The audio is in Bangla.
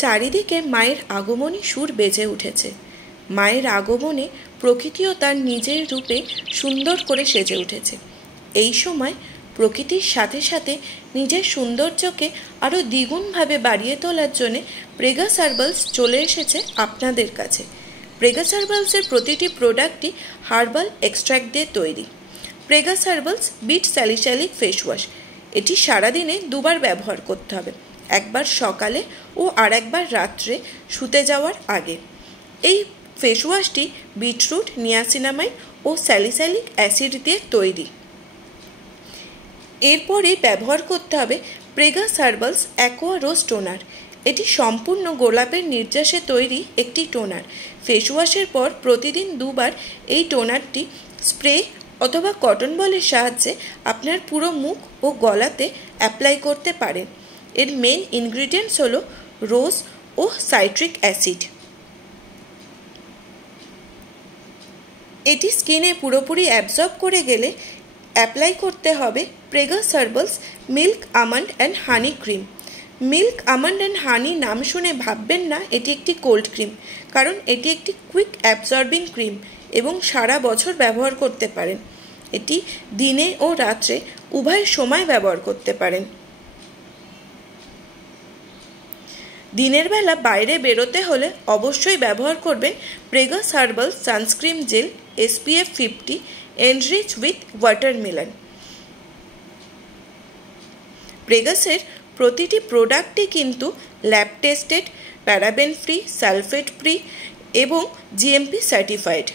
চারিদিকে মায়ের আগমনী সুর বেজে উঠেছে। মায়ের আগমনে প্রকৃতিও তার নিজের রূপে সুন্দর করে সেজে উঠেছে। এই সময় প্রকৃতির সাথে সাথে নিজের সৌন্দর্যকে আরও দ্বিগুণভাবে বাড়িয়ে তোলার জন্যে প্রেগাস হার্বালস চলে এসেছে আপনাদের কাছে। প্রেগাস হার্বালসের প্রতিটি প্রোডাক্টই হার্বাল এক্সট্র্যাক্ট দিয়ে তৈরি। প্রেগাস হার্বালস বিট স্যালিসাইলিক ফেস ওয়াশ, এটি সারাদিনে দুবার ব্যবহার করতে হবে, একবার সকালে ও আর একবার রাত্রে শুতে যাওয়ার আগে। এই ফেস ওয়াশটি বিটরুট, নিয়াসিনামাইড ও স্যালিসাইলিক অ্যাসিড দিয়ে তৈরি। এরপরে ব্যবহার করতে হবে প্রেগাস হার্বালস অ্যাকোয়া রোজ টোনার। এটি সম্পূর্ণ গোলাপের নির্যাসে তৈরি একটি টোনার। ফেস ওয়াশের পর প্রতিদিন দুবার এই টোনারটি স্প্রে অথবা কটন বলের সাহায্যে আপনার পুরো মুখ ও গলাতে অ্যাপ্লাই করতে পারেন। এর মেন ইনগ্রিডিয়েন্টস হলো রোজ ও সাইট্রিক অ্যাসিড। এটি স্কিনে পুরোপুরি অ্যাবজর্ব করে গেলে অ্যাপ্লাই করতে হবে Pregas herbals milk almond and honey cream. Milk almond and honey নাম শুনে ভাববেন না এটি একটি কোল্ড ক্রিম, কারণ এটি একটি কুইক অ্যাবজর্বিং ক্রিম এবং সারা বছর ব্যবহার করতে পারেন। এটি দিনে ও রাত্রে উভয় সময় ব্যবহার করতে পারেন। দিনের বেলা বাইরে বেরোতে হলে অবশ্যই ব্যবহার করবেন Pregas herbal sunscreen gel SPF 50 enrich with watermelon. প্রেগাসের প্রতিটি প্রোডাক্টই কিন্তু lab tested, paraben free, sulphate free এবং GMP সার্টিফাইড।